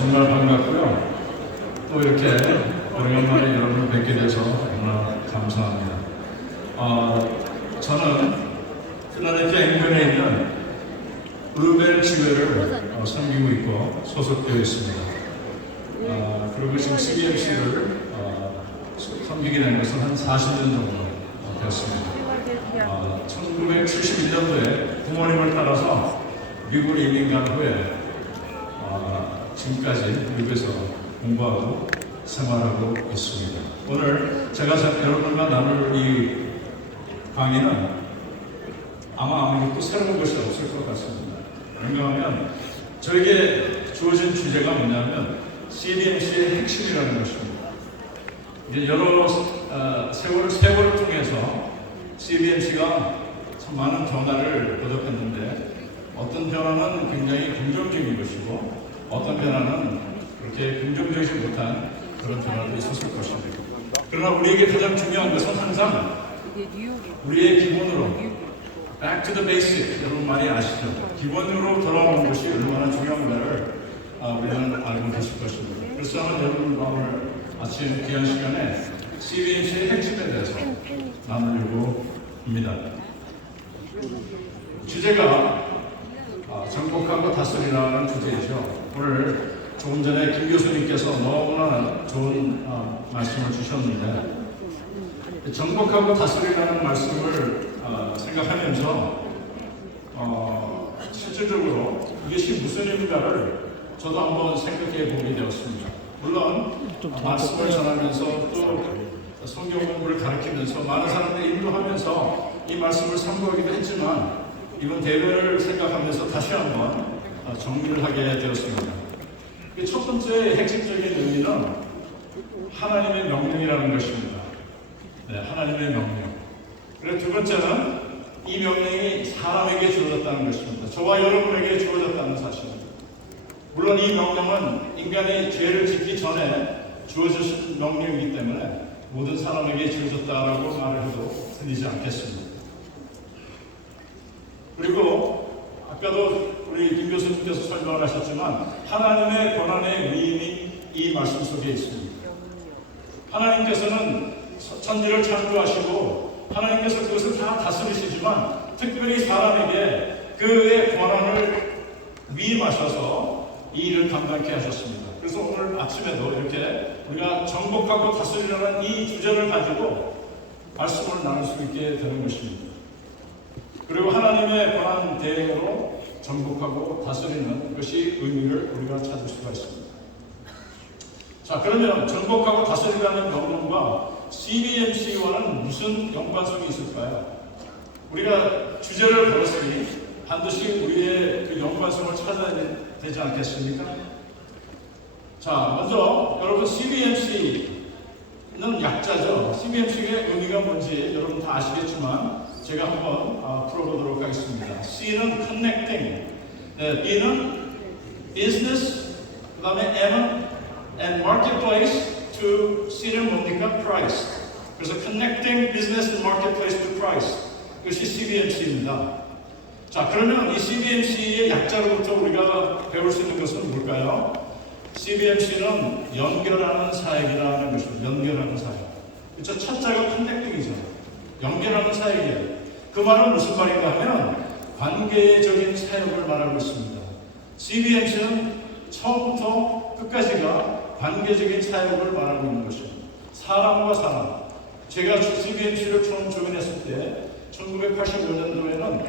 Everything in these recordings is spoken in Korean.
정말 반갑고요. 또 이렇게 오래간만에 여러분을 뵙게 돼서 너무나 감사합니다. 저는 필라델피아 인근에 있는 의벨 지회를 섬기고 있고 소속되어 있습니다. 그리고 지금 CBMC를 섬기게 된 것은 한 40년 정도 되었습니다. 1971년도에 부모님을 따라서 미국으로 이민 간 후에 지금까지 미국에서 공부하고 생활하고 있습니다. 오늘 제가 여러분과 나눌 이 강의는 아마 아무것도 새로운 것이 없을 것 같습니다. 왜냐하면 저에게 주어진 주제가 뭐냐면 CBMC의 핵심이라는 것입니다. 이제 여러 세월을 통해서 CBMC가 참 많은 변화를 거듭했는데 어떤 변화는 굉장히 긍정적인 것이고 어떤 변화는 그렇게 긍정적이지 못한 그런 변화도 있었을 것입니다. 그러나 우리에게 가장 중요한 것은 항상 우리의 기본으로 Back to the basic, 여러분 많이 아시죠? 기본으로 돌아오는 것이 얼마나 중요한가를 우리는 알고 계실 것입니다. 그래서 저는 여러분과 오늘 아침 귀한 시간에 CBMC의 핵심에 대해서 나누려고 합니다. 주제가 정복하고 다스리라는 주제이죠. 오늘 조금 전에 김 교수님께서 너무나 좋은 말씀을 주셨는데 정복하고 다스리라는 말씀을 생각하면서 실질적으로 이것이 무슨 의미인가를 저도 한번 생각해 보게 되었습니다. 물론 말씀을 전하면서 또 성경 공부를 가르치면서 많은 사람들이 인도하면서 이 말씀을 참고하기도 했지만 이번 대회를 생각하면서 다시 한번 정리를 하게 되었습니다. 첫 번째 핵심적인 의미는 하나님의 명령이라는 것입니다. 네, 하나님의 명령. 그리고 두 번째는 이 명령이 사람에게 주어졌다는 것입니다. 저와 여러분에게 주어졌다는 사실입니다. 물론 이 명령은 인간이 죄를 짓기 전에 주어진 명령이기 때문에 모든 사람에게 주어졌다라고 말을 해도 틀리지 않겠습니다. 그리고 아까도 우리 김 교수님께서 설명을 하셨지만 하나님의 권한의 위임이 이 말씀 속에 있습니다. 하나님께서는 천지를 창조하시고 하나님께서 그것을 다 다스리시지만 특별히 사람에게 그의 권한을 위임하셔서 이 일을 감당케 하셨습니다. 그래서 오늘 아침에도 이렇게 우리가 정복하고 다스리라는 이 주제를 가지고 말씀을 나눌 수 있게 되는 것입니다. 그리고 하나님의 권한 대행으로 정복하고 다스리는 것이 의미를 우리가 찾을 수가 있습니다. 자, 그러면 정복하고 다스리라는 명령과 CBMC와는 무슨 연관성이 있을까요? 우리가 주제를 걸었으니 반드시 우리의 그 연관성을 찾아야 되지 않겠습니까? 자, 먼저 여러분 CBMC는 약자죠. CBMC의 의미가 뭔지 여러분 다 아시겠지만 제가 한번 풀어보도록 하겠습니다. C는 connecting, B는 business, 그 다음에 M은 and marketplace to C는 뭡니까? Christ. 그래서 connecting business and marketplace to Christ. 그것이 CBMC입니다. 자, 그러면 이 CBMC의 약자로부터 우리가 배울 수 있는 것은 뭘까요? CBMC는 연결하는 사역이라는 것입니다. 연결하는 사역. 그렇죠? 첫 자가 connecting이죠. 연결하는 사역이에요. 그 말은 무슨 말인가 하면 관계적인 사역을 말하고 있습니다. CBMC는 처음부터 끝까지가 관계적인 사역을 말하고 있는 것입니다. 사람과 사람. 제가 CBMC를 처음 조인했을 때 1985년도에는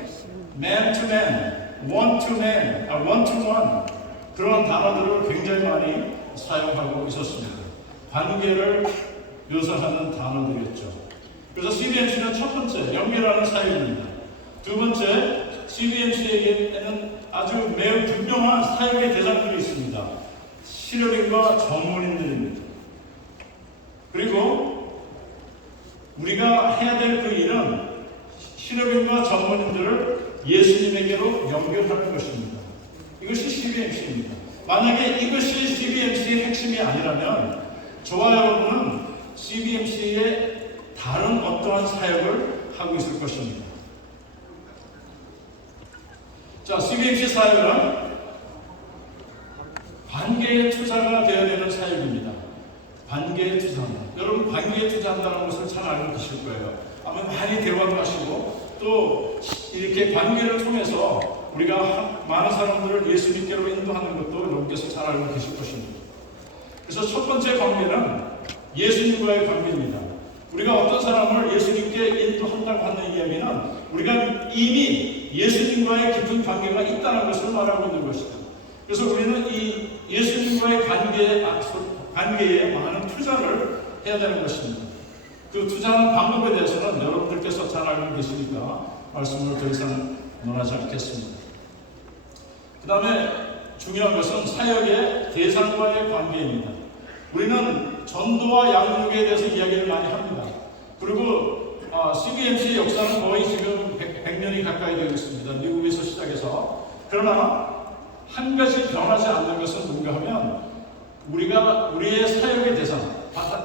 man to man, one to man, one to one 그런 단어들을 굉장히 많이 사용하고 있었습니다. 관계를 묘사하는 단어들이었죠. 그래서 CBMC는 첫 번째 연결하는 사역입니다. 두 번째 CBMC에게는 아주 매우 분명한 사역의 대상들이 있습니다. 실업인과 전문인들입니다. 그리고 우리가 해야 될 그 일은 실업인과 전문인들을 예수님에게로 연결하는 것입니다. 이것이 CBMC입니다. 만약에 이것이 CBMC의 핵심이 아니라면 저와 여러분은 CBMC의 다른 어떠한 사역을 하고 있을 것입니다. 자, CBMC 사역은 관계에 투자가 되어야 되는 사역입니다. 관계에 투자한다. 여러분 관계에 투자한다는 것을 잘 알고 계실 거예요. 아마 많이 대화도 하시고 또 이렇게 관계를 통해서 우리가 많은 사람들을 예수님께로 인도하는 것도 여러분께서 잘 알고 계실 것입니다. 그래서 첫 번째 관계는 예수님과의 관계입니다. 우리가 어떤 사람을 예수님께 인도한다고 하는 이야기는 우리가 이미 예수님과의 깊은 관계가 있다는 것을 말하고 있는 것이다. 그래서 우리는 이 예수님과의 관계에 많은 투자를 해야 되는 것입니다. 그 투자하는 방법에 대해서는 여러분들께서 잘 알고 계시니까 말씀을 더 이상 논하지 않겠습니다. 그 다음에 중요한 것은 사역의 대상과의 관계입니다. 우리는 전도와 양육에 대해서 이야기를 많이 합니다. 그리고 CBMC의 역사는 거의 지금 100년이 가까이 되고 있습니다. 미국에서 시작해서. 그러나 한 가지 변하지 않는 것은 뭔가 하면 우리의 사역의 대상,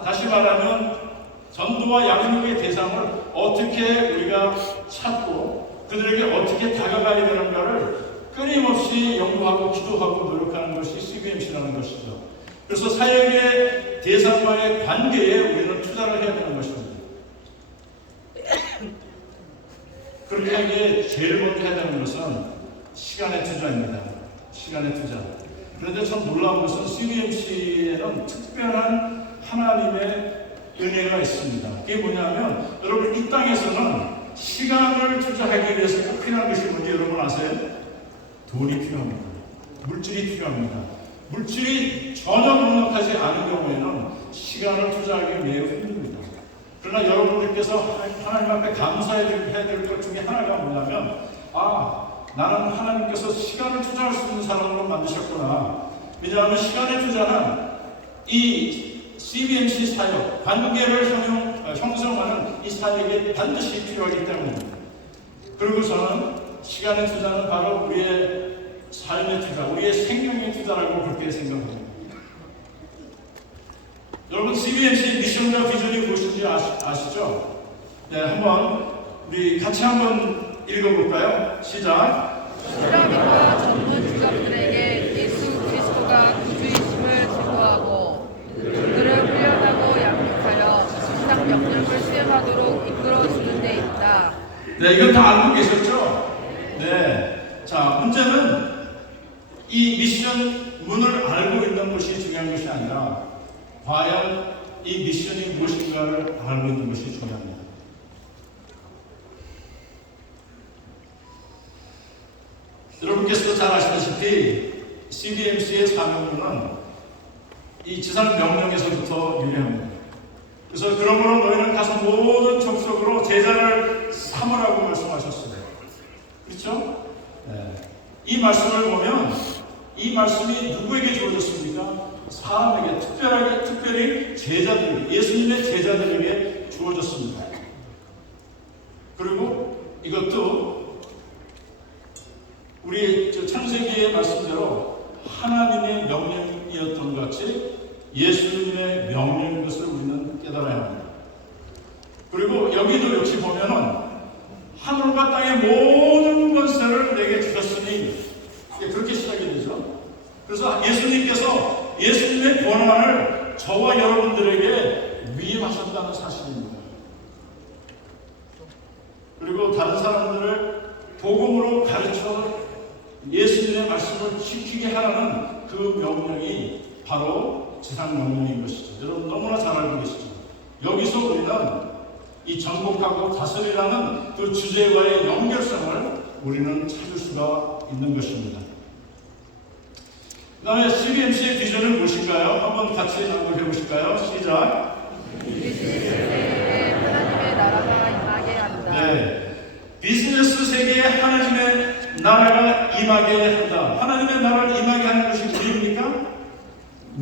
다시 말하면 전도와 양육의 대상을 어떻게 우리가 찾고 그들에게 어떻게 다가가야 되는가를 끊임없이 연구하고 기도하고 노력하는 것이 CBMC라는 것이죠. 그래서 사역의 대상과의 관계에 우리는 투자를 해야 되는 것입니다. 그렇게 하기에 제일 먼저 해야 되는 것은 시간의 투자입니다. 시간의 투자. 그런데 참 놀라운 것은 CBMC에는 특별한 하나님의 은혜가 있습니다. 그게 뭐냐면 여러분 이 땅에서는 시간을 투자하기 위해서 꼭 필요한 것이 뭔지 여러분 아세요? 돈이 필요합니다. 물질이 필요합니다. 물질이 전혀 넉넉하지 않은 경우에는 시간을 투자하기 매우 힘듭니다. 그러나 여러분들께서 하나님 앞에 감사해야 될 것 중에 하나가 뭐냐면 나는 하나님께서 시간을 투자할 수 있는 사람으로 만드셨구나. 왜냐하면 시간의 투자는 이 CBMC 사역, 관계를 형성하는 이 사역에 반드시 필요하기 때문입니다. 그리고 저는 시간의 투자는 바로 우리의 삶의 투자, 우리의 생명의 투자라고 그렇게 생각합니다. 여러분 CBMC 미션과 비전이 무엇인지 아시죠? 네, 우리 같이 한번 읽어볼까요? 시작. 이스라엘과 전문 직업들에게 예수 그리스도가 구주이심을 증거하고 그들을 훈련하고 양육하여 세상 역력을 수행하도록 이끌어주는 데 있다. 네, 이건 다 알고 계셨죠? 네. 자, 문제는 이 미션 문을 알고 있는 것이 중요한 것이 아니라 과연 이 미션이 무엇인가를 알고 있는 것이 중요합니다. 여러분께서도 잘 아시다시피 CBMC의 사명은 이 지상 명령에서부터 유래합니다. 그래서 그러므로 너희는 가서 모든 족속으로 제자를 삼으라고 말씀하셨어요. 그렇죠? 네. 이 말씀을 보면 이 말씀이 누구에게 주어졌습니까? 사람에게, 특별히 제자들에게, 예수님의 제자들에게 주어졌습니다. 그리고 이것도 우리 창세기의 말씀대로 하나님의 명령이었던 것 같이 예수님의 명령인 것을 우리는 깨달아야 합니다. 그리고 여기도 역시 보면은 하늘과 땅의 모든 권세를 내게 주셨으니 그렇게 시작이 되죠. 그래서 예수님께서 예수님의 권한을 저와 여러분들에게 위임하셨다는 사실입니다. 그리고 다른 사람들을 복음으로 가르쳐 예수님의 말씀을 지키게 하라는 그 명령이 바로 지상 명령인 것이죠. 여러분 너무나 잘 알고 계시죠. 여기서 우리는 이 정복하고 다스리라는 그 주제와의 연결성을 우리는 찾을 수가 있는 것입니다. 그 다음에 CBMC의 비전은 무엇인가요? 한번 같이 낭독해 보실까요? 시작. 비즈니스 세계에 하나님의 나라가 임하게 한다. 네. 비즈니스 세계에 하나님의 나라가 임하게 한다. 하나님의 나라를 임하게 하는 것이 우리입니까?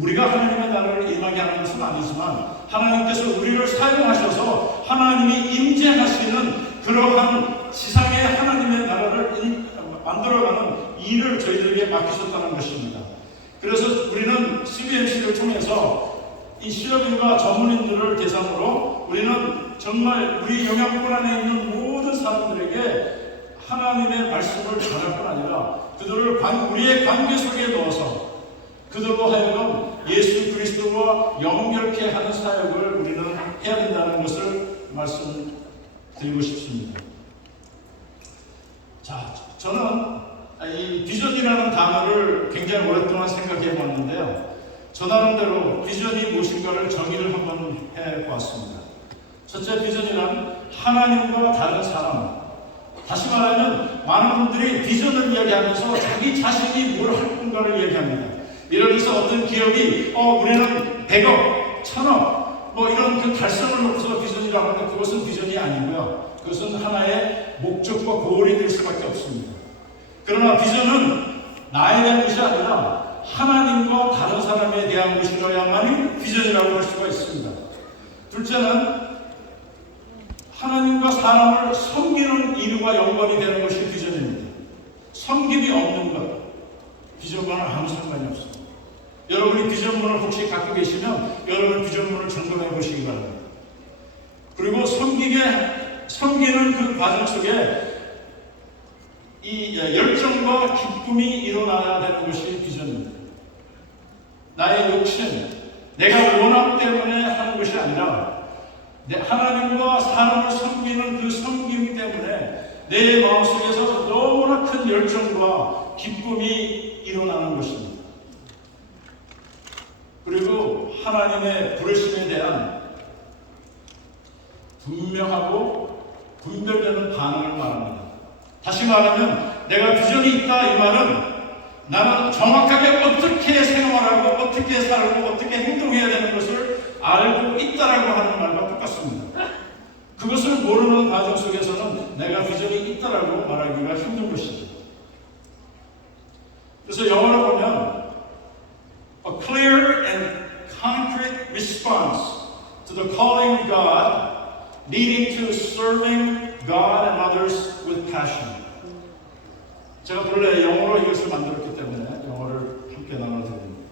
우리가 하나님의 나라를 임하게 하는 것은 아니지만 하나님께서 우리를 사용하셔서 하나님이 임재하시는 그러한 지상의 하나님의 나라를 만들어가는 일을 저희들에게 맡기셨다는 것입니다. 그래서 우리는 CBMC를 통해서 이 실업인과 전문인들을 대상으로 우리는 정말 우리 영향권 안에 있는 모든 사람들에게 하나님의 말씀을 전할 뿐 아니라 그들을 우리의 관계 속에 넣어서 그들로 하여금 예수 그리스도와 연결케 하는 사역을 우리는 해야 된다는 것을 말씀드리고 싶습니다. 자, 저는 이 비전이라는 단어를 굉장히 오랫동안 생각해 봤는데요. 저 나름대로 비전이 무엇인가를 정의를 한번 해보았습니다. 첫째, 비전이란 하나님과 다른 사람. 다시 말하면 많은 분들이 비전을 이야기하면서 자기 자신이 뭘 할 건가를 이야기합니다. 예를 들어서 어떤 기업이 우리는 100억, 1000억 이런 그 달성을 놓고서 비전이라고 하는데 그것은 비전이 아니고요. 그것은 하나의 목적과 고울이 될 수밖에 없습니다. 그러나 비전은 나에 대한 것이 아니라 하나님과 다른 사람에 대한 것이라야만이 비전이라고 할 수가 있습니다. 둘째는 하나님과 사람을 섬기는 일과 연관이 되는 것이 비전입니다. 섬김이 없는 것, 비전과는 아무 상관이 없습니다. 여러분이 비전문을 혹시 갖고 계시면 여러분 비전문을 점검해 보시기 바랍니다. 그리고 섬기는 그 과정 속에 이 열정과 기쁨이 일어나야 되는 것이 비전입니다. 나의 욕심, 내가 원함 때문에 하는 것이 아니라 하나님과 사람을 섬기는 그 섬김 때문에 내 마음속에서 너무나 큰 열정과 기쁨이 일어나는 것입니다. 그리고 하나님의 부르심에 대한 분명하고 분별되는 반응을 말합니다. 다시 말하면 내가 비전이 있다 이 말은 나는 정확하게 어떻게 생활하고 어떻게 살고 어떻게 행동해야 되는 것을 알고 있다라고 하는 말과 똑같습니다. 그것을 모르는 과정 속에서는 내가 비전이 있다라고 말하기가 힘든 것이죠. 그래서 영어로 보면 A clear and concrete response to the calling of God leading to serving God and others with passion. 제가 본래 영어로 이것을 만들었기 때문에 영어를 함께 나눠드립니다.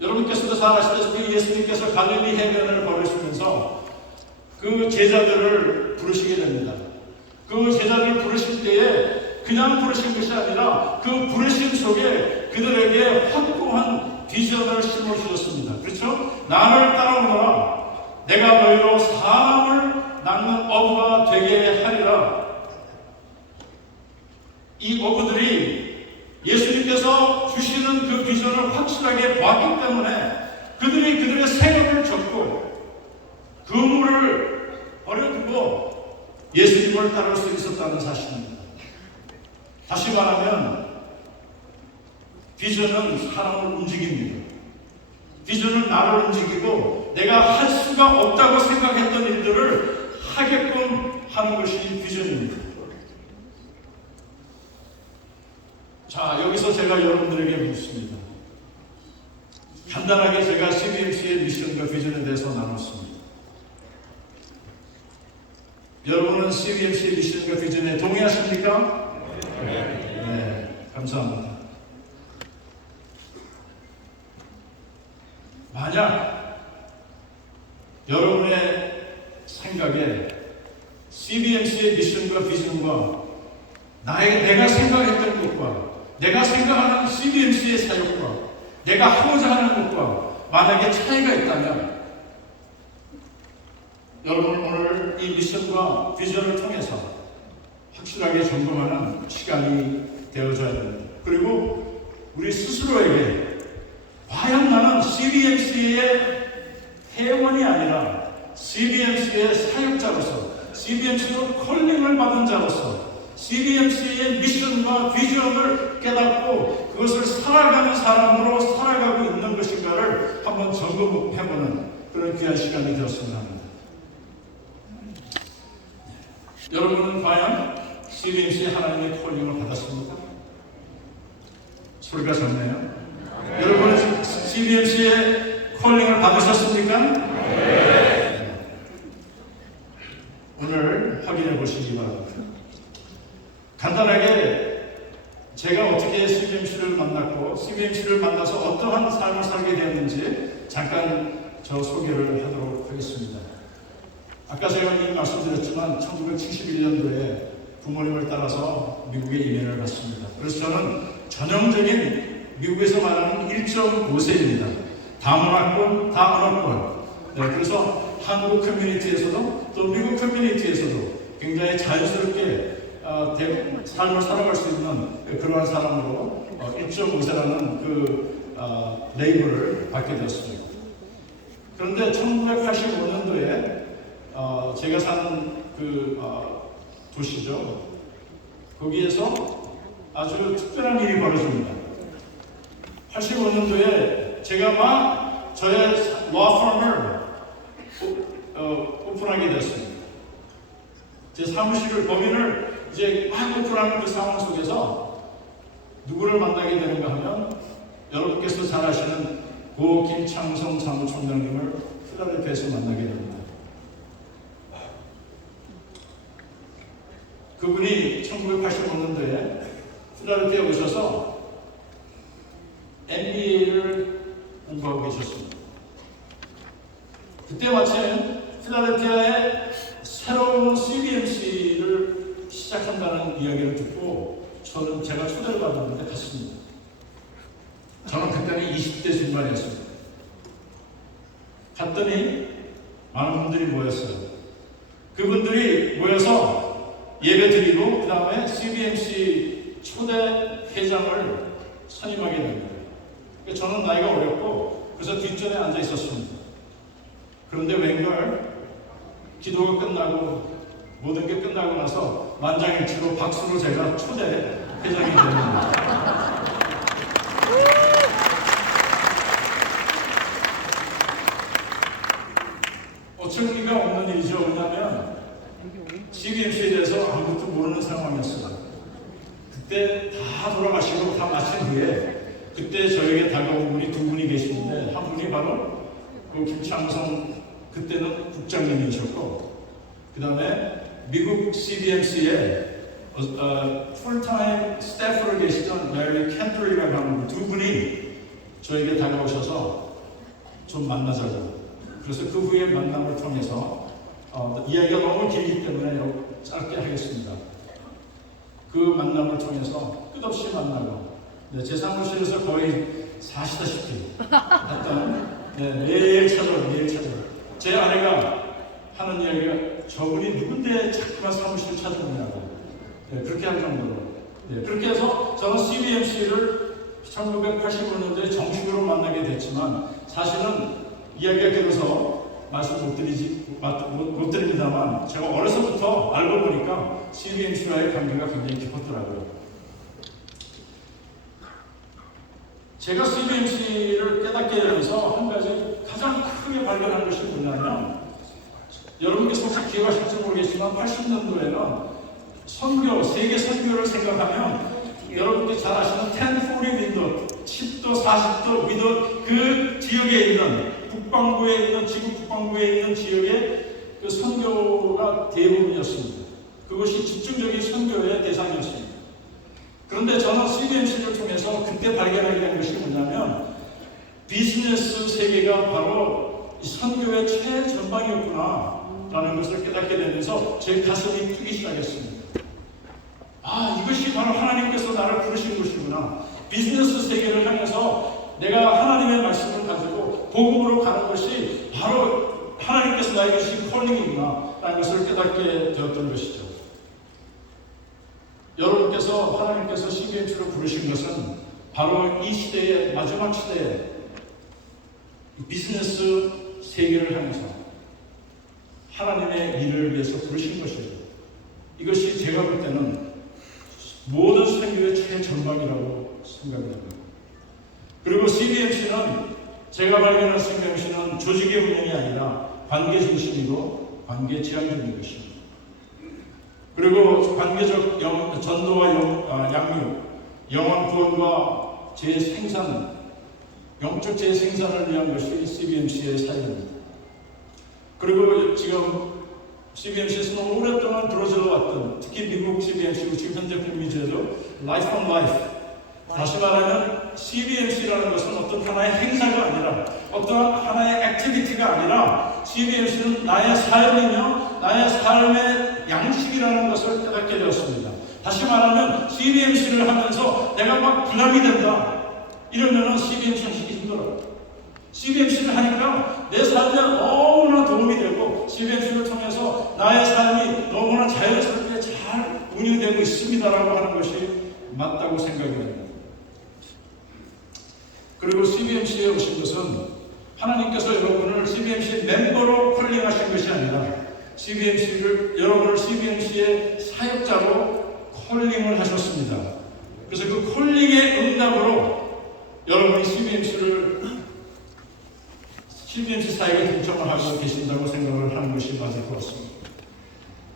여러분께서도 잘 아시다시피 예수님께서 갈릴리 해변을 걸으시면서 그 제자들을 부르시게 됩니다. 그 제자들을 부르실 때에 그냥 부르신 것이 아니라 그 부르심 속에 그들에게 확고한 비전을 심어주셨습니다. 그렇죠? 나를 따라오너라. 내가 너희로 사람을 낳는 어부가 되게 하리라. 이 어부들이 예수님께서 주시는 그 비전을 확실하게 봤기 때문에 그들이 그들의 생업을 접고 그물을 버려두고 예수님을 따를 수 있었다는 사실입니다. 다시 말하면 비전은 사람을 움직입니다. 비전은 나를 움직이고 내가 할 수가 없다고 생각했던 일들을 하게끔 하는 것이 비전입니다. 자, 여기서 제가 여러분들에게 묻습니다. 간단하게 제가 CBMC의 미션과 비전에 대해서 나눴습니다. 여러분은 CBMC의 미션과 비전에 동의하십니까? 네, 감사합니다. 만약 여러분의 생각에 CBMC의 미션과 비전과 내가 생각했던 것과 내가 생각하는 CBMC의 사역과 내가 하고자 하는 것과 만약에 차이가 있다면 여러분 오늘 이 미션과 비전을 통해서 확실하게 점검하는 시간이 되어져야 됩니다. 그리고 우리 스스로에게 과연 나는 CBMC의 회원이 아니라 CBMC의 사역자로서 CBMC로 콜링을 받은 자로서 CBMC의 미션과 비전을 깨닫고 그것을 살아가는 사람으로 살아가고 있는 것인가를 한번 점검해보는 그런 귀한 시간이 되었으면 합니다. 여러분은 과연 CBMC의 하나님의 콜링을 받았습니까? 소리가 작네요. 여러분은 CBMC의 콜링을 받으셨습니까? 네. 오늘 확인해 보시기 바랍니다. 간단하게 제가 어떻게 CBMC를 만났고 CBMC를 만나서 어떠한 삶을 살게 되었는지 잠깐 저 소개를 하도록 하겠습니다. 아까 제가 이미 말씀드렸지만 1971년도에 부모님을 따라서 미국에 이민을 갔습니다. 그래서 저는 전형적인 미국에서 말하는 1.5세입니다. 다 문화권, 다 언어권. 네, 그래서 한국 커뮤니티에서도 또 미국 커뮤니티에서도 굉장히 자연스럽게 삶을 살아갈 수 있는 그러한 사람으로 1.5세라는 그 레이블을 받게 되었습니다. 그런데 1985년도에 제가 사는 그 도시죠. 거기에서 아주 특별한 일이 벌어집니다. 85년도에 제가 막 저의 로펌을 오픈하게 됐습니다. 제 사무실을 범인을 이제 막 오픈하는 그 상황 속에서 누구를 만나게 되는가 하면 여러분께서 잘 아시는 고 김창성 사무총장님을 필라델피아에서 만나게 됩니다. 그분이 1985년도에 필라델피아에 오셔서 MBA를 공부하고 계셨습니다. 그때 마침 필라델피아에 새로운 CBMC를 시작한다는 이야기를 듣고 제가 초대를 받았는데 갔습니다. 저는 그때는 20대 중반이었습니다. 갔더니 많은 분들이 모였어요. 그분들이 모여서 예배 드리고 그 다음에 CBMC 초대 회장을 선임하게 됩니다. 저는 나이가 어렸고 그래서 뒷전에 앉아 있었습니다. 그런데 웬걸 기도가 끝나고 모든 게 끝나고 나서 만장일치로 박수로 제가 초대 회장이 됩니다. 어처구니가 없는 일이죠. 왜냐하면 CBMC에 대해서 아무것도 모르는 상황이었어요. 그때 다 돌아가시고 다 마친 후에 그때 저에게 다가온 분이 두 분이 계시는데 한 분이 바로 그 김창성 그때는 국장님이셨고 그 다음에 미국 CBMC에 풀타임 스태프로 계시던 메리 캔터리라고 하는 두 분이 저에게 다가오셔서 좀 만나자고. 그래서 그 후에 만남을 통해서 이야기가 너무 길기 때문에 짧게 하겠습니다. 그 만남을 통해서 끝없이 만나고 제 사무실에서 거의 사시다시피 했던 매일 찾아오고 제 아내가 하는 이야기가 저분이 누군데 자꾸만 사무실 찾아오냐고 그렇게 할 정도로 그렇게 해서 저는 CBMC를 1985년도에 정식으로 만나게 됐지만 사실은 이야기가 길어서 말씀 못 드립니다만 제가 어려서부터 알고 보니까 CBMC와의 관계가 굉장히 깊었더라고요. 제가 CBMC를 깨닫게 되면서 한 가지 가장 크게 발견한 것이 뭐냐면 여러분께서 혹시 기억하실지 모르겠지만 80년도에는 선교, 세계 선교를 생각하면 여러분께 잘 아시는 1040 윈도, 10도, 40도 윈도 그 지역에 있는 북반구에 있는 지구 북반구에 있는 지역의 그 선교가 대부분이었습니다. 그것이 집중적인 선교의 대상이었습니다. 그런데 저는 CBMC를 통해서 그때 발견하게 된 것이 뭐냐면 비즈니스 세계가 바로 선교의 최전방이었구나 라는 것을 깨닫게 되면서 제 가슴이 뛰기 시작했습니다. 이것이 바로 하나님께서 나를 부르신 것이구나. 비즈니스 세계를 향해서 내가 하나님의 말씀을 가지고 복음으로 가는 것이 바로 하나님께서 나에게 주신 콜링이구나 라는 것을 깨닫게 되었던 것이죠. 여러분께서 하나님께서 CBMC로 부르신 것은 바로 이 시대의 마지막 시대에 비즈니스 세계를 향해서 하나님의 일을 위해서 부르신 것이죠. 이것이 제가 볼 때는 모든 선교의 최전방이라고 생각이 됩니다. 그리고 CBMC는 제가 발견한 CBMC는 조직의 운영이 아니라 관계 중심이고 관계 지향적인 것입니다. 그리고 관계적 전도와 양육, 영혼 구원과 재생산, 영적 재생산을 위한 것이 CBMC의 사역입니다. 그리고 지금 CBMC에서 너무 오랫동안 들어져 왔던 특히 미국 CBMC고 지금 현재 북미주에도 Life on Life. 다시 말하면 CBMC라는 것은 어떤 하나의 행사가 아니라 어떤 하나의 액티비티가 아니라 CBMC는 나의 삶이며 나의 삶의 양식이라는 것을 깨닫게 되었습니다. 다시 말하면 CBMC를 하면서 내가 막 부담이 된다. 이러면은 CBMC 하시기 힘들어요. CBMC를 하니까 내 삶에 너무나 도움이 되고 CBMC를 통해서 나의 삶이 너무나 자연스럽게 잘 운영되고 있습니다라고 하는 것이 맞다고 생각이 됩니다. 그리고 CBMC에 오신 것은 하나님께서 여러분을 CBMC 멤버로 콜링하신 것이 아니라 여러분을 CBMC의 사역자로 콜링을 하셨습니다. 그래서 그 콜링의 응답으로 여러분이 CBMC 사역에 동참을 하고 계신다고 생각을 하는 것이 맞을 것 같습니다.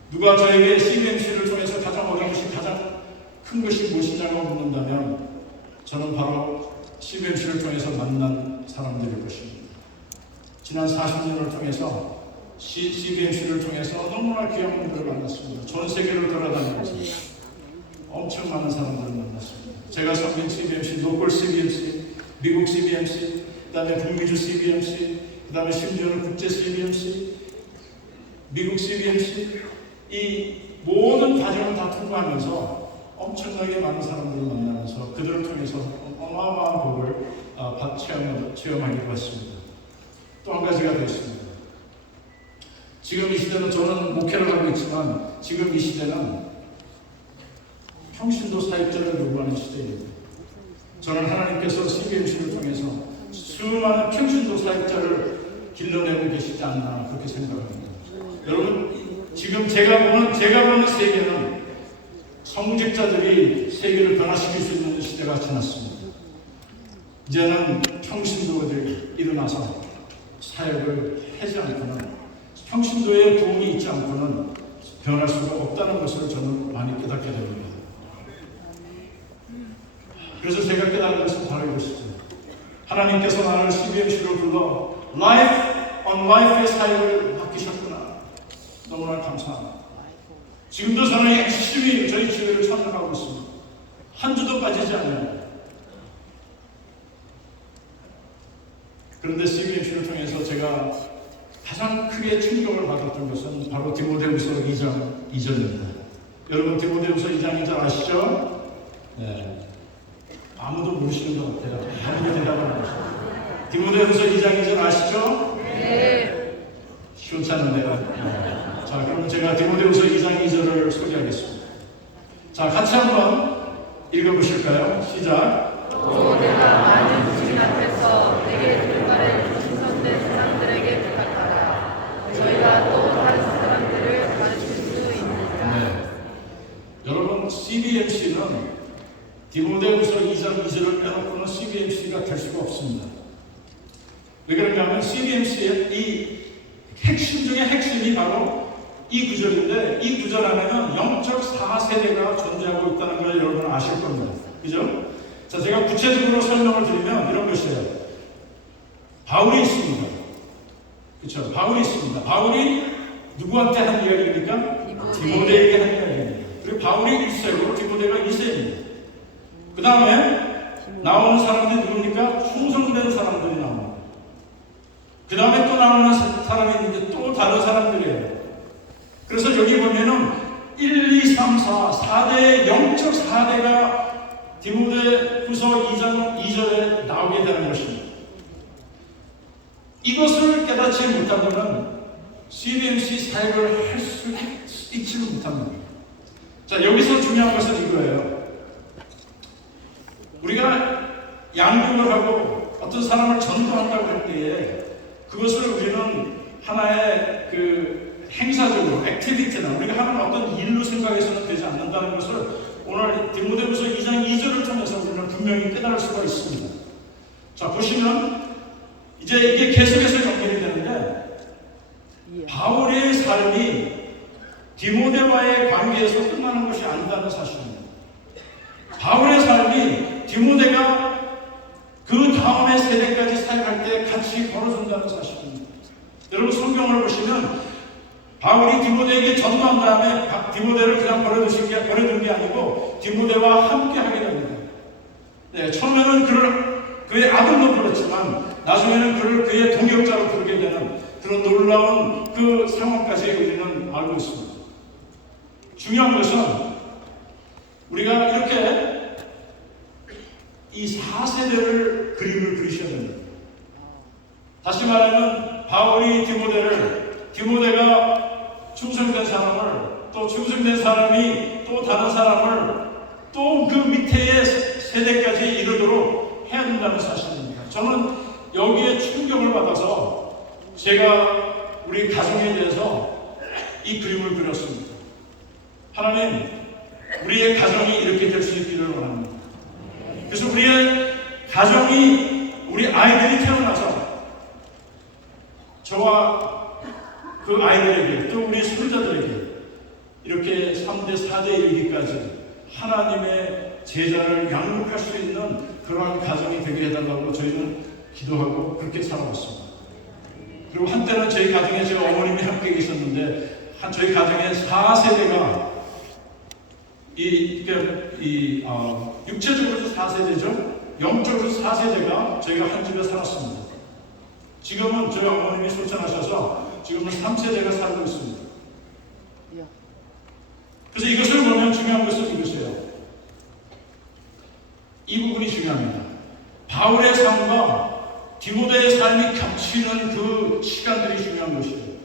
누가 저에게 CBMC를 통해서 가장 어려운 것이 가장 큰 것이 무엇이냐고 묻는다면 저는 바로 CBMC를 통해서 만난 사람들일 것입니다. 지난 40년을 통해서 CBMC를 통해서 너무나 귀한 분들을 만났습니다. 전 세계를 돌아다니면서 엄청 많은 사람들을 만났습니다. 제가 섬긴 CBMC, 노골 CBMC, 미국 CBMC, 그 다음에 북미주 CBMC, 그 다음에 심지어는 국제 CBMC, 미국 CBMC, 이 모든 과정을 다 통과하면서 엄청나게 많은 사람들을 만나면서 그들을 통해서 어마어마한 복을 체험하기도 했습니다. 또 한 가지가 되었습니다. 지금 이 시대는 저는 목회를 하고 있지만 지금 이 시대는 평신도 사역자를 요구하는 시대입니다. 저는 하나님께서 CBMC를 통해서 수많은 평신도 사역자를 길러내고 계시지 않나 그렇게 생각합니다. 여러분 지금 제가 보는 세계는 성직자들이 세계를 변화시킬 수 있는 시대가 지났습니다. 이제는 평신도들이 일어나서 사역을 하지 않고는 평신도에 도움이 있지 않고는 변할 수가 없다는 것을 저는 많이 깨닫게 됩니다. 그래서 제가 깨달은 것은 바로 이것이죠. 하나님께서 나를 CBMC로 불러 Life on Life의 사역을 맡기셨구나. 너무나 감사합니다. 지금도 저는 열심히 저희 교회를 참여하고 있습니다. 한 주도 빠지지 않아요. 그런데 CBMC를 통해서 제가 가장 크게 충격을 받았던 것은 바로 디모데후서 2장 2절입니다. 여러분 디모데후서 2장 2절 아시죠? 네. 아무도 모르시는 것 같아요. 아무도 대답을 안 하시죠. 디모데후서 2장 2절 아시죠? 네. 시원찮은데요. 네. 자, 그러면 제가 디모데후서 2장 2절을 소개하겠습니다. 자, 같이 한번 읽어보실까요? 시작. 또 내가 많은 주인 앞에서 내게 들가를 신선된 사람들에게 부탁하라. 저희가 또 다른 사람들을 가르칠 수 있느니라. 네. 여러분 CBMC는 디모데후서 2장 2절을 빼놓고는 CBMC가 될 수가 없습니다. 왜 그러냐면 CBMC의 이 핵심 중에 핵심이 바로 이 구절인데 이 구절 안에는 영적 4세대가 존재하고 있다는 걸 여러분 아실 겁니다. 그죠? 자, 제가 구체적으로 설명을 드리면 이런 것이에요. 바울이 있습니다. 그렇죠? 바울이 있습니다. 바울이 누구한테 한 이야기입니까? 디모데에게 한 이야기입니다. 그리고 바울이 1세고 디모데가 2세입니다. 그 다음에 나오는 사람들이 누굽니까? 충성된 사람들이 나옵니다. 그 다음에 또 나오는 사람이 있는데 또 다른 사람들이에요. 그래서 여기 보면은 1, 2, 3, 4, 4대의 영적 4대가 디모데후서 2장 2절에 나오게 되는 것입니다. 이것을 깨닫지 못하면 CBMC 사역을 할 수 있지를 못합니다. 자, 여기서 중요한 것은 이거예요. 우리가 양육을 하고 어떤 사람을 전도한다고 할 때에 그것을 우리는 하나의 행사적으로 액티비티나 우리가 하는 어떤 일로 생각해서는 되지 않는다는 것을 오늘 디모데후서 2장 2절을 통해서 우리는 분명히 깨달을 수가 있습니다. 자, 보시면 이제 이게 계속해서 연결이 되는데 바울의 삶이 디모데와의 관계에서 끝나는 것이 아니라는 사실입니다. 바울의 삶이 디모데가 그 다음의 세대까지 사역할 때 같이 걸어준다는 사실입니다. 여러분 성경을 보시면 바울이 디모데에게 전도한 다음에 디모데를 그냥 버려둔 게 아니고 디모데와 함께 하게 됩니다. 네, 처음에는 그의 아들로 불렀지만 나중에는 그를 그의 동역자로 부르게 되는 그런 놀라운 그 상황까지 우리는 알고 있습니다. 중요한 것은 우리가 이렇게 이 4세대를 그림을 그리셔야 됩니다. 다시 말하면 바울이 디모데가 충성된 사람을, 또 충성된 사람이 또 다른 사람을 또 그 밑에의 세대까지 이르도록 해야 된다는 사실입니다. 저는 여기에 충격을 받아서 제가 우리 가정에 대해서 이 그림을 그렸습니다. 하나님, 우리의 가정이 이렇게 될 수 있기를 원합니다. 그래서 우리의 가정이, 우리 아이들이 태어나서 저와 그 아이들에게, 또 우리 손자들에게 이렇게 3대, 4대 이르기까지 하나님의 제자를 양육할 수 있는 그러한 가정이 되게 해달라고 저희는 기도하고 그렇게 살아왔습니다. 그리고 한때는 저희 가정에 제 어머님이 함께 계셨는데, 저희 가정의 4세대가 육체적으로도 4세대죠. 영적으로 4세대가 저희가 한 집에 살았습니다. 지금은 저희 어머님이 소천하셔서 지금은 3세대가 살고 있습니다. 그래서 이것을 보면 중요한 것은 이것이에요. 이 부분이 중요합니다. 바울의 삶과 디모데의 삶이 겹치는 그 시간들이 중요한 것이에요.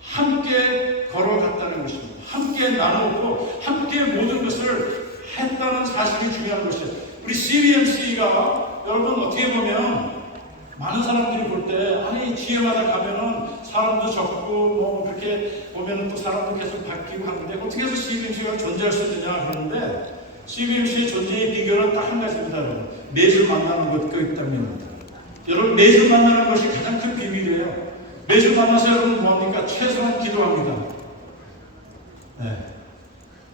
함께 걸어갔다는 것입니다. 함께 나누고 함께 모든 것을 했다는 사실이 중요한 것이에요. 우리 CBMC가 여러분 어떻게 보면 많은 사람들이 볼 때, 아니 지혜마다 가면은 사람도 적고 뭐 그렇게 보면은 또 사람도 계속 바뀌고 하는데 어떻게 해서 CBMC가 존재할 수 있느냐 그러는데, CBMC의 존재의 비결은 딱 한 가지입니다. 여러분, 매주 만나는 것이기 때문입니다. 여러분, 매주 만나는 것이 가장 큰 비밀이에요. 매주 만나서 여러분 뭐합니까? 최소한 기도합니다. 네.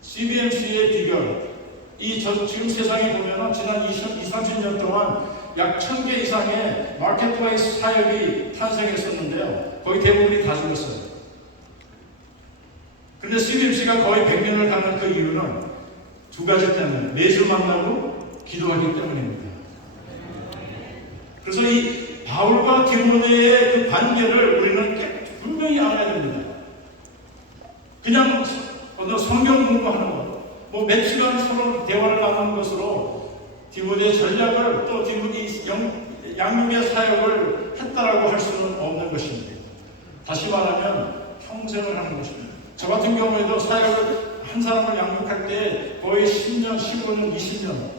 CBMC의 비결, 지금 세상에 보면은 지난 30년 동안 약 1000개 이상의 마켓플레이스 사역이 탄생했었는데요. 거의 대부분이 다 죽었어요. 근데 CBMC가 거의 100년을 가는 그 이유는 두 가지 때문에, 매주 만나고 기도하기 때문입니다. 그래서 이 바울과 디모데의 그 관계를 우리는 분명히 알아야 됩니다. 그냥 성경 공부하는 것, 뭐 몇 시간 서로 대화를 나누는 것으로 디모데의 전략을, 또 디모데 양육의 사역을 했다라고 할 수는 없는 것입니다. 다시 말하면 평생을 하는 것입니다. 저 같은 경우에도 사역을 한 사람을 양육할 때 거의 10년, 15년, 20년,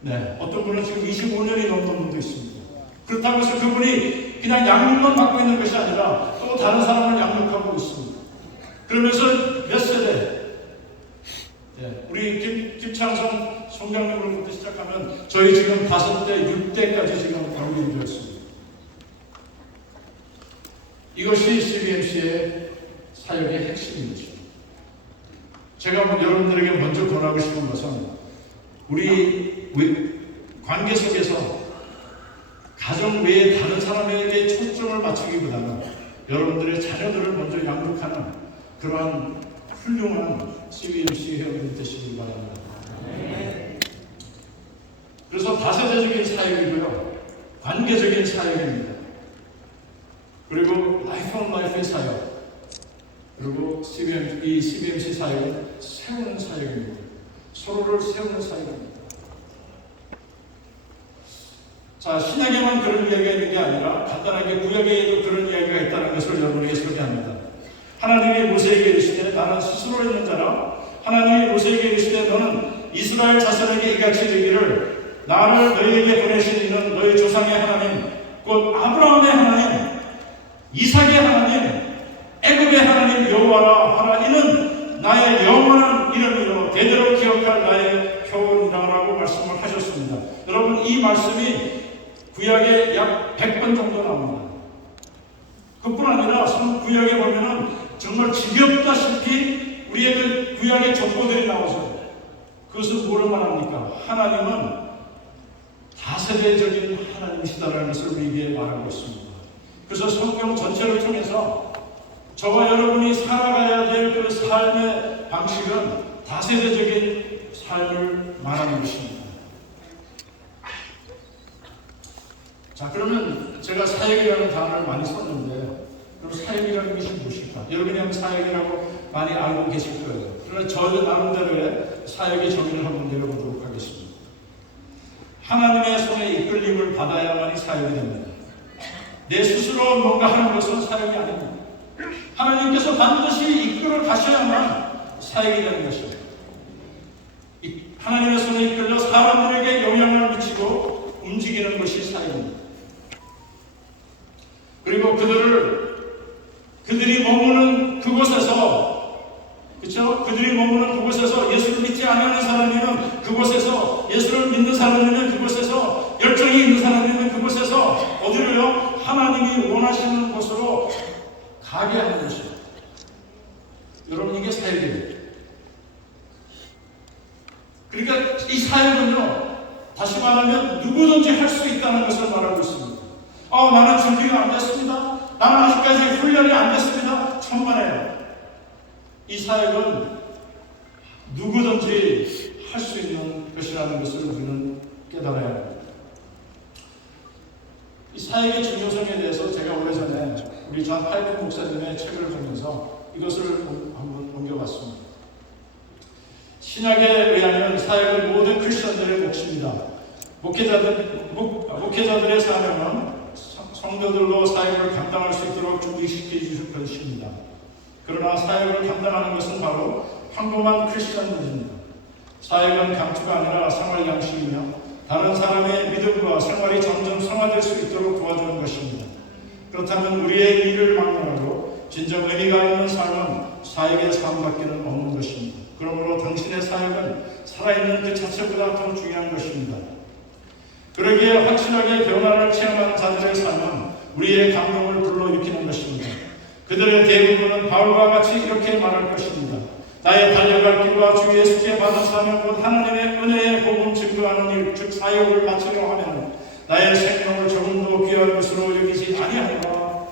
네, 어떤 분은 지금 25년이 넘는 분도 있습니다. 그렇다고 해서 그분이 그냥 양육만 받고 있는 것이 아니라 또 다른 사람을 양육하고 있습니다. 그러면서 몇 세대, 네, 우리 김창성 총장님으로부터 시작하면 저희 지금 5대, 6대까지 지금 방문이 되었습니다. 이것이 CBMC의 사역의 핵심인 것입니다. 제가 여러분들에게 먼저 권하고 싶은 것은, 우리 관계 속에서 가정 외에 다른 사람에게 초점을 맞추기보다는 여러분들의 자녀들을 먼저 양육하는 그러한 훌륭한 CBMC 회원들이 되시길 바랍니다. 그래서 다세대적인 사역이고요, 관계적인 사역입니다. 그리고 라이프 온 라이프의 사역, 그리고 이 CBMC 사역은 세우는 사역입니다. 서로를 세우는 사역입니다. 자, 신약에만 그런 이야기가 있는 게 아니라 간단하게 구약에도 그런 이야기가 있다는 것을 여러분에게 소개합니다. 하나님이 모세에게 이르시되 나는 스스로 있는 자라. 하나님이 모세에게 이르시되 너는 이스라엘 자손에게 이같이 이르기를 나를 너희에게 보내신 이는 너희 조상의 하나님 곧 아브라함의 하나님, 이삭의 하나님, 애굽의 하나님 여호와라 하라. 이는 나의 영원한 이름이요 대대로 기억할 나의 표본이라고 말씀을 하셨습니다. 여러분, 이 말씀이 구약에 약 100번 정도 나옵니다. 그뿐 아니라 구약에 보면은 정말 지겹다시피 우리의 그 구약의 족보들이 나와서 그것은 뭐를 말합니까? 하나님은 다세대적인 하나님이시다라는 것을 우리에게 말하고 있습니다. 그래서 성경 전체를 통해서 저와 여러분이 살아가야 될 그 삶의 방식은 다세대적인 삶을 말하는 것입니다. 자, 그러면 제가 사역이라는 단어를 많이 썼는데, 그럼 사역이라는 것이 무엇일까? 여러분이 사역이라고 많이 알고 계실 거예요. 그러나 저 나름대로의 사역의 정의를 한번 내려보도록 하겠습니다. 하나님의 손에 이끌림을 받아야만이 사역이 됩니다. 내 스스로 뭔가 하는 것은 사역이 아닙니다. 하나님께서 반드시 이끌어 가셔야만 사역이 되는 것입니다. 하나님의 손에 이끌려 사람들에게 영향을 미치고 움직이는 것이 사역입니다. 그리고 그들이 머무는 그곳에서, 그렇죠? 그들이 머무는 그곳에서 예수를 믿지 않는 사람이면 그곳에서, 예수를 믿는 사람이면 그곳에서, 열정이 있는 사람이면 그곳에서 어디로요? 하나님이 원하시는 곳으로 가게 하는 것입니다. 여러분, 이게 사역이에요. 그러니까 이 사역은요, 다시 말하면 누구든지 할 수 있다는 것을 말하고 있습니다. 나는 준비가 안 됐습니다. 나는 아직까지 훈련이 안 됐습니다. 천만에요. 이 사역은 누구든지 할 수 있는 것이라는 것을 우리는 깨달아야 합니다. 이 사역의 중요성에 대해서 제가 오래전에 우리 존 파이프 목사님의 책을 보면서 이것을 한번 옮겨봤습니다. 신약에 의하면 사역은 모든 크리스천들의 몫입니다. 목회자들의 사명은 성도들로 사역을 감당할 수 있도록 준비시켜 주실 것입니다. 그러나 사역을 감당하는 것은 바로 평범한 크리스천들입니다. 사역은 감투가 아니라 생활 양식이며 다른 사람의 믿음과 생활이 점점 성화될 수 있도록 도와주는 것입니다. 그렇다면 우리의 일을 막론하고 진정 의미가 있는 삶은 사역의 삶밖에는 없는 것입니다. 그러므로 당신의 사역은 살아있는 그 자체보다 더 중요한 것입니다. 그러기에 확실하게 변화를 체험한 자들의 삶은 우리의 감동을 불러일으키는 것입니다. 그들의 대부분은 바울과 같이 이렇게 말할 것입니다. 나의 달려갈 길과 주 예수께 받은 사명 곧 하나님의 은혜의 복음 증거하는 일, 즉 사역을 마치려 하면 나의 생명을 조금도 귀한 것으로 여기지 아니하노라.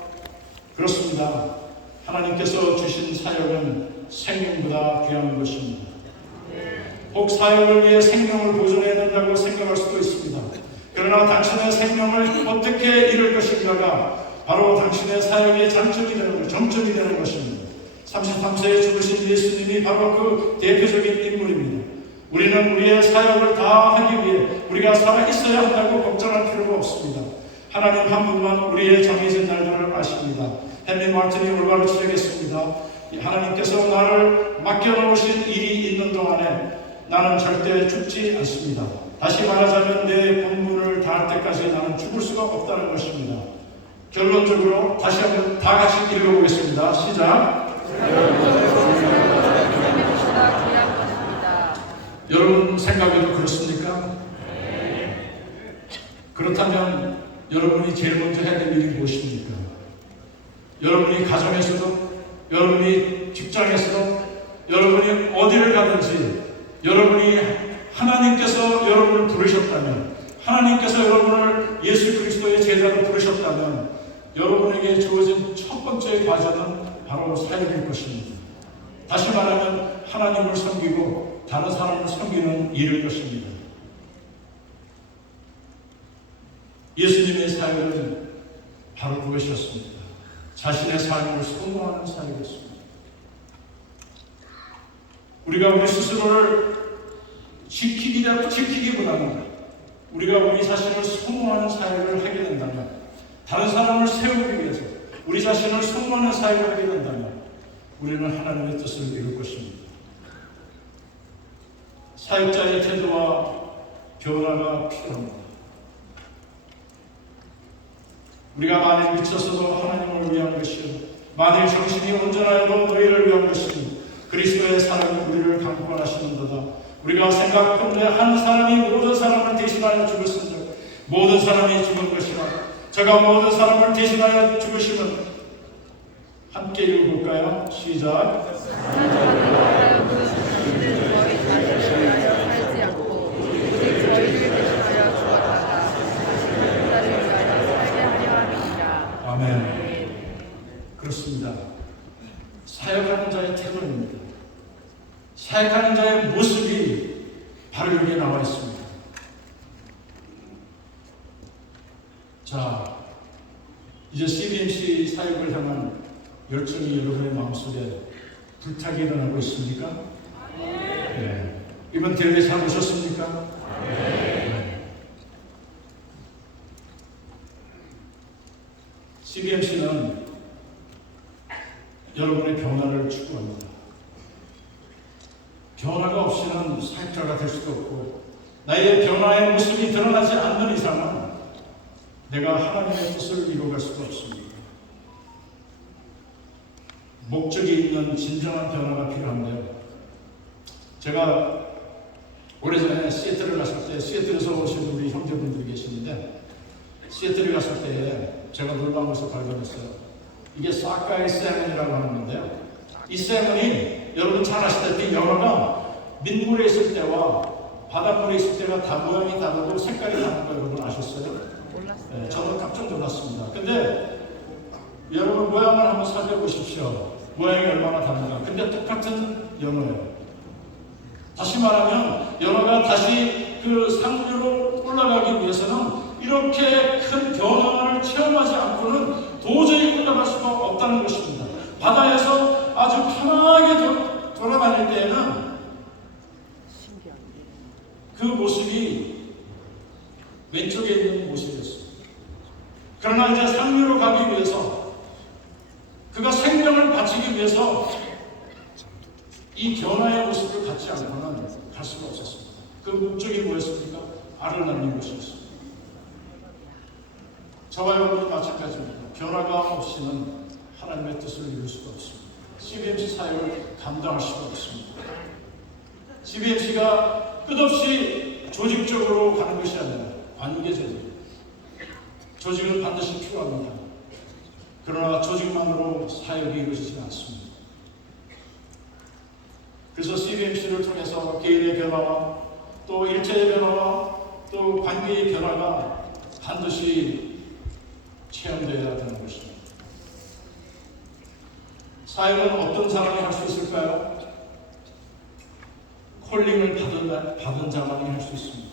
그렇습니다. 하나님께서 주신 사역은 생명보다 귀한 것입니다. 혹 사역을 위해 생명을 보존해야 된다고 생각할 수도 있습니다. 그러나 당신의 생명을 어떻게 이룰 것인가가 바로 당신의 사역의 정점이 되는 것입니다. 33세에 죽으신 예수님이 바로 그 대표적인 인물입니다. 우리는 우리의 사역을 다 하기 위해 우리가 살아있어야 한다고 걱정할 필요가 없습니다. 하나님 한 분만 우리의 정해진 날들을 아십니다. 헨리 마틴이 올바로 지적했습니다. 하나님께서 나를 맡겨놓으신 일이 있는 동안에 나는 절대 죽지 않습니다. 다시 말하자면 내 본분을 다할 때까지 나는 죽을 수가 없다는 것입니다. 결론적으로 다시 한번 다 같이 읽어보겠습니다. 시작. 여러분 생각에도 그렇습니까? 그렇다면 여러분이 제일 먼저 해야 될 일이 무엇입니까? 여러분이 가정에서도, 여러분이 직장에서도, 여러분이 어디를 가든지 여러분이 하나님께서 여러분을 부르셨다면, 하나님께서 여러분을 예수 그리스도의 제자로 부르셨다면 여러분에게 주어진 첫 번째 과제는 바로 사역일 것입니다. 다시 말하면 하나님을 섬기고 다른 사람을 섬기는 일일 것입니다. 예수님의 사역은 바로 그것이었습니다. 자신의 삶을 소모하는 사역이었습니다. 우리가 우리 스스로를 지키기보다는 우리가 우리 자신을 소모하는 사역을 하게 된다면, 다른 사람을 세우기 위해서 우리 자신을 소모하는 사역을 하게 된다면 우리는 하나님의 뜻을 이룰 것입니다. 사역자의 태도와 변화가 필요합니다. 우리가 만일 미쳐서도 하나님을 위한 것이요, 만일 정신이 온전하여도 너희를 위한 것이니 그리스도의 사랑이 우리를 강권하시는도다. 우리가 생각컨대 한 사람이 모든 사람을 대신하여 죽었으며 모든 사람이 죽은 것이라 저가 모든 사람을 대신하여 죽으시면 함께 읽어볼까요? 시작. 아멘. 그렇습니다. 사역하는 자의 태도입니다. 사역하는 자의 모습이 바로 여기에 나와 있습니다. 자, 이제 CBMC 사역을 향한 열정이 여러분의 마음속에 불타게 일어나고 있습니까? 네. 이번 대회 잘 보셨습니까? CBMC는 여러분의 변화를 추구합니다. 변화가 없이는 사역자가 될 수도 없고, 나의 변화의 모습이 드러나지 않는 이상은 내가 하나님의 뜻을 이루어갈 수가 없습니다. 목적이 있는 진정한 변화가 필요한데요. 제가 오래전에 시애틀을 갔을 때, 시애틀에서 오신 우리 형제분들이 계시는데, 시애틀에 갔을 때 제가 놀라운 것을 발견했어요. 이게 사카이 세먼이라고 하는 건데요. 이 세먼이 여러분 잘 아시다시피 연어가 민물에 있을 때와 바닷물에 있을 때가 다 모양이 다르고 색깔이 다른 거 여러분 아셨어요? 몰랐어요. 네, 저는 깜짝 놀랐습니다. 근데 여러분 모양을 한번 살펴보십시오. 모양이 얼마나 다른가. 근데 똑같은 연어예요. 다시 말하면 연어가 다시 그 상류로 올라가기 위해서는 이렇게 큰 변화를 체험하지 않고는 도저히 올라갈 수가 없다는 것입니다. 바다에서 아주 편하게 돌아다닐 때에는 그 모습이 왼쪽에 있는 모습이었습니다. 그러나 이제 상류로 가기 위해서, 그가 생명을 바치기 위해서 이 변화의 모습을 갖지 않고는 갈 수가 없었습니다. 그 목적이 뭐였습니까? 알을 낳는 것이었습니다. 저와 여러분도 마찬가지입니다. 변화가 없이는 하나님의 뜻을 이룰 수가 없습니다. CBMC 사역을 감당할 수가 없습니다. CBMC가 끝없이 조직적으로 가는 것이 아니라 관계적으로. 조직은 반드시 필요합니다. 그러나 조직만으로 사역이 이루어지지 않습니다. 그래서 CBMC를 통해서 개인의 변화와 또 일체의 변화와 또 관계의 변화가 반드시 체험되어야 되는 것입니다. 사역은 어떤 사람이 할 수 있을까요? 콜링을 받은 자만이 할 수 있습니다.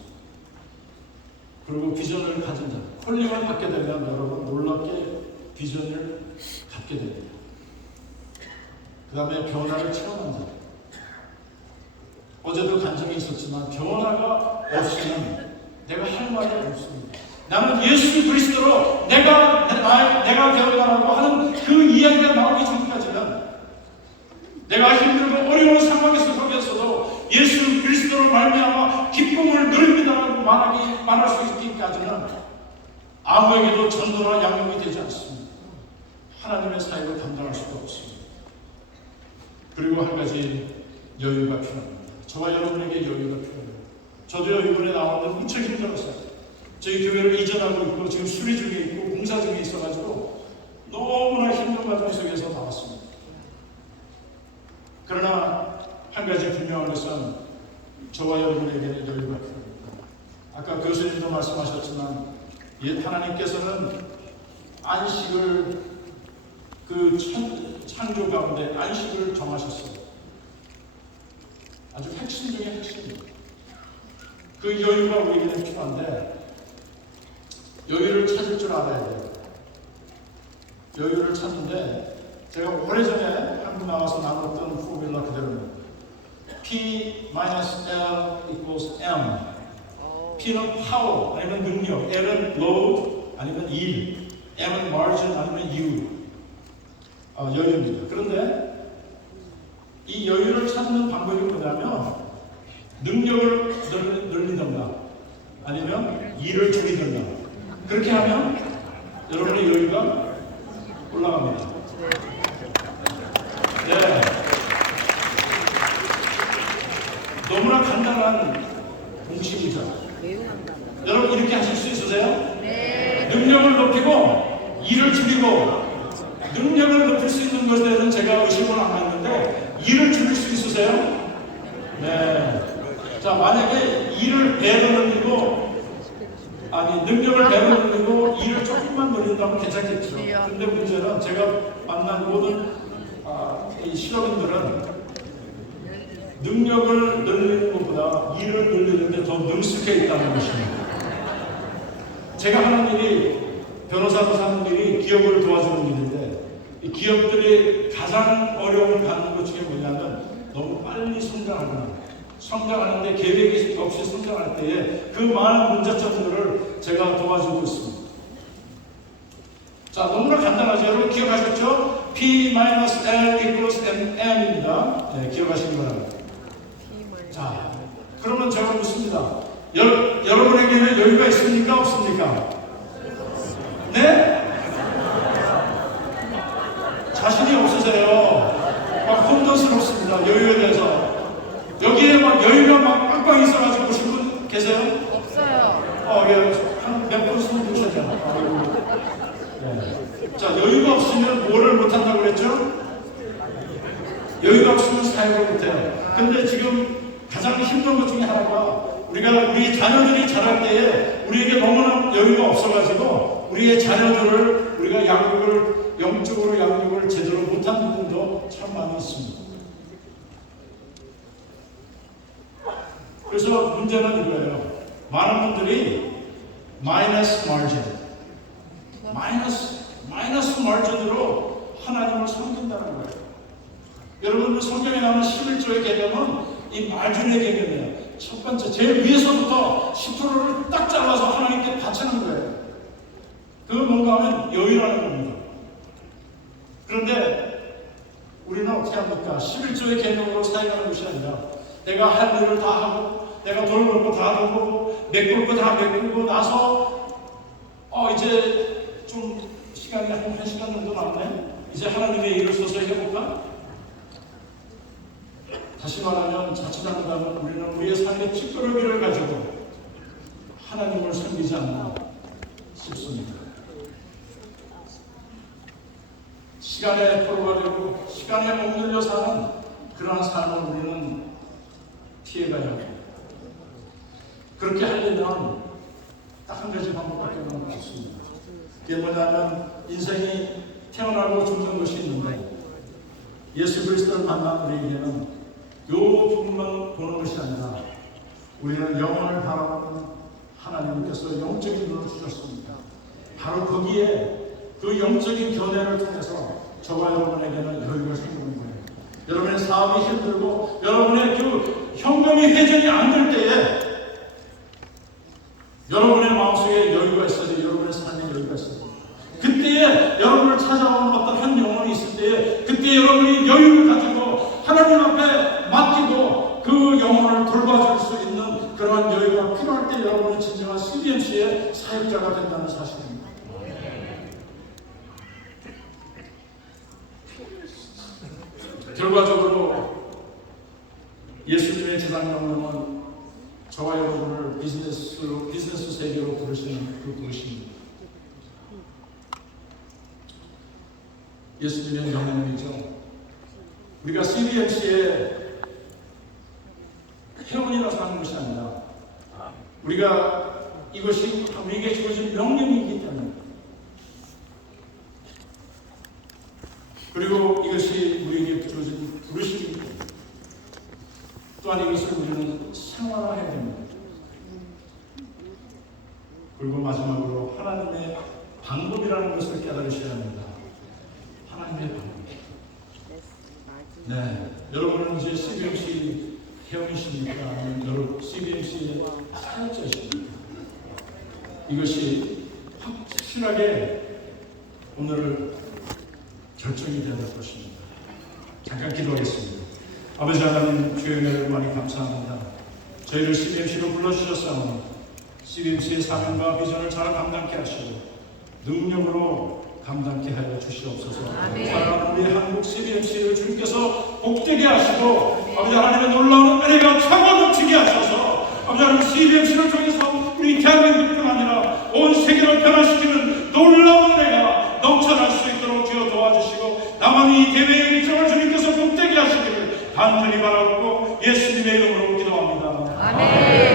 그리고 비전을 가진 자, 콜링을 받게 되면 여러분 놀랍게 비전을 갖게 됩니다. 그 다음에 변화를 체험한 자. 어제도 간증이 있었지만 변화가 없이는 내가 할 말이 없습니다. 나는 예수 그리스도로 내가 되었다라고 하는 그 이야기가 나오기 전까지는, 내가 힘들고 어려운 상황에 속에서도 예수 그리스도로 말미암아 기쁨을 누립니다라고 말할 수 있기까지는 아무에게도 전도나 양육이 되지 않습니다. 하나님의 사역을 감당할 수가 없습니다. 그리고 한 가지 여유가 필요합니다. 저와 여러분에게 여유가 필요해요. 저도 이번에 나왔는데 무척 힘들었어요. 저희 교회를 이전하고 있고 지금 수리 중에 있고 공사 중에 있어가지고 너무나 힘든 과정 속에서 나왔습니다. 그러나 한 가지 분명한 것은 저와 여러분에게는 여유가 필요합니다. 아까 교수님도 말씀하셨지만 하나님께서는 안식을 그 창조 가운데 안식을 정하셨어요. 아주 핵심 중에 핵심입니다. 그 여유가 우리에게는 필요한데 여유를 찾을 줄 알아야 돼요. 여유를 찾는데 제가 오래전에 한국 나와서 나눴던 포뮬러 그대로입니다. P-L equals M. P는 파워 아니면 능력, L은 load 아니면 일, M은 margin 아니면 U. 여유입니다. 그런데 이 여유를 찾는 방법이 뭐냐면 능력을 늘리던가 아니면 일을 줄이던가, 그렇게 하면 여러분의 여유가 올라갑니다. 네. 너무나 간단한 공식이죠. 여러분 이렇게 하실 수 있으세요? 네. 능력을 높이고 일을 줄이고, 능력을 높일 수 있는 것에 대해서는 제가 의심을 안 했는데 일을 줄일 수 있으세요? 네. 자, 만약에 일을 배로 늘리고 능력을 배로 늘리고 일을 조금만 늘린다면 괜찮겠죠. 근데 문제는 제가 만난 모든 이 실험인들은 능력을 늘리는 것보다 일을 늘리는데 더 능숙해 있다는 것입니다. 제가 하는 일이, 변호사로 사는 일이 기업을 도와주는 일인데, 이 기업들이 가장 어려움을 갖는 것 중에 뭐냐면 너무 빨리 성장하거나 성장하는데 계획이 없이 성장할 때에 그 많은 문제점들을 제가 도와주고 있습니다. 자, 너무나 간단하죠. 여러분 기억하셨죠? P-L equals M입니다. 네, 기억하시기 바랍니다. 자, 그러면 제가 묻습니다. 여러분에게는 여유가 있습니까? 없습니까? 네? 자신이 없으세요. 막 혼돈스럽습니다. 여유에 대해서. 여기에 막 여유가 막 빵빵 있어가지고 오신 분 계세요? 없어요. 예. 한몇분 손 드셨잖아요. 네. 자, 여유가 없으면 뭐를 못한다고 그랬죠? 여유가 없으면 사역을 못해요. 근데 지금 가장 힘든 것 중에 하나가 우리 자녀들이 자랄 때에 우리에게 너무나 여유가 없어가지고 우리의 자녀들을 우리가 영적으로 양육을 제대로 못한 부분도 참 많이 있습니다. 그래서 문제는 이거예요. 많은 분들이 마이너스 마진으로 하나님을 섬긴다는 거예요. 여러분 성경에 나오는 11조의 개념은 이 마진의 개념이에요. 첫 번째, 제일 위에서부터 10%를 딱 잘라서 하나님께 바치는 거예요. 그건 뭔가 하면 여유라는 겁니다. 그런데 우리는 어떻게 합니까? 11조의 개념으로 사용하는 것이 아니라 내가 할 일을 다 하고 내가 돈 벌고 다 돈 벌고 메꿀 거 다 메꾸고 나서 이제 좀 시간이 한 시간 정도 남네? 이제 하나님의 일을 서서히 해볼까? 다시 말하면 자칫한다면 우리는 우리의 삶의 찌끄러기를 가지고 하나님을 섬기지 않나 싶습니다. 시간에 포로가 시간에 목들려 사는 그러한 삶을 우리는 피해가야 합니다. 그렇게 하려면 딱 한 가지 방법밖에 없습니다. 그게 뭐냐면 인생이 태어나고 죽는 것이 있는데 예수 그리스도를 만난 우리에게는 이 부분만 보는 것이 아니라 우리는 영혼을 바라보는 하나님께서 영적인 눈을 주셨습니다. 바로 거기에 그 영적인 견해를 통해서 저와 여러분에게는 여유가 생기는 거예요. 여러분의 사업이 힘들고 여러분의 그 현금이 회전이 안 될 때에 여러분의 마음속에 여유가 있어야 돼요. 여러분의 삶에 여유가 있어야 돼요. 그때에 여러분을 찾아오는 어떤 한 영혼이 있을 때에 그때 여러분이 여유를 가지고 하나님 앞에 맡기고 그 영혼을 돌봐줄 수 있는 그러한 여유가 필요할 때 여러분은 진정한 CBMC의 사역자가 된다는 사실입니다. 결과적으로 예수님의 재상명령은 저와 여러분을 비즈니스 세계로 부르시는 그 부르심입니다. 예수님의 명령이죠. 우리가 CBMC의 회원이라서 하는 것이 아니라 우리가 이것이 우리에게 주어진 명령이기 때문에 그리고 이것이 우리에게 주어진 부르심이기 때문에 또한 이것을 우리는 생활화해야 됩니다. 그리고 마지막으로 하나님의 방법이라는 것을 깨달으셔야 합니다. 하나님의 방법. 네, 여러분은 이제 CBMC 회원이십니까? 아니면 여러분 CBMC의 사역자십니까? 이것이 확실하게 오늘 결정이 되어야 될 것입니다. 잠깐 기도하겠습니다. 아버지 하나님, 주의 은혜를 많이 감사합니다. 저희를 CBMC로 불러주셨사오니 CBMC의 사명과 비전을 잘 감당케 하시고 능력으로 감당케 하여 주시옵소서. 사랑하는 우리 한국 CBMC를 주님께서 복되게 하시고 아버지 하나님의 놀라운 은혜가 차고 넘치게 하셔서 아버지 하나님 CBMC를 통해서 우리 대한민국뿐 아니라 온 세계를 변화시키는 놀라운 은혜가 넘쳐날 수 있도록 주여 도와주시고 남은 이 대회의 일정을 주님께서 복되게 하시기를 간절히 바라고 예수님의 이름으로 기도합니다. 아멘.